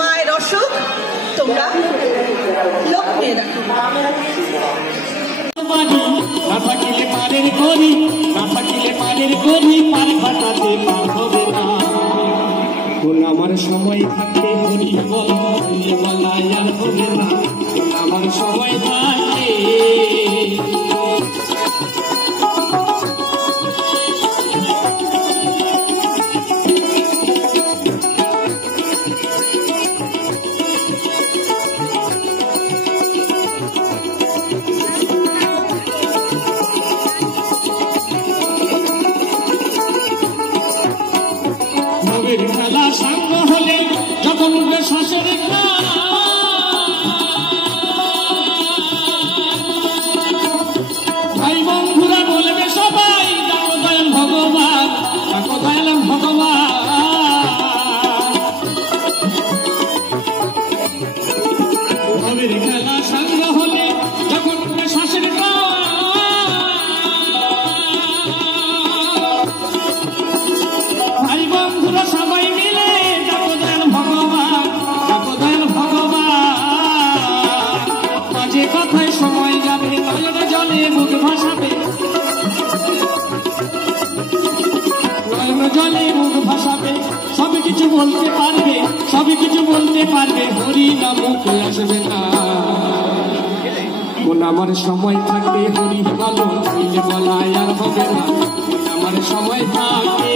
মায়ের অসুখ তোমরা লোক নিয়ে রাখো। না থাকিলে পারের করি, না থাকিলে পারের করি, পার ফাটাতে পার হবে না। আমার সময় থাকতে হরি বলাই আর হবে না। আমার সময় থাকে খেলা সাঙ্গ হলে যখন উঠবে শ্বাসের ভাই বন্ধুরা বলবে সবাই ডাকো দয়াল ভগবান, ডাকো দয়াল ভগবান। ভবের খেলা সাঙ্গ হলে যখন উঠবে শ্বাসের ভাই বন্ধুরা সবাই মিলে ডাকো দয়াল ভগবান, ডাকো দয়াল ভগবান। মাঝে কথায় সময় যাবে, নয়ন জলে মুখ ভাসাবে, নয়ন জলে মুখ ভাসাবে। সব কিছু বলতে পারবে, সব কিছু বলতে পারবে, হরি নাম মুখে আসবে না। আমার সময় থাকবে হরি বলো, বলাই আর হবে না। আমার সময় থাকে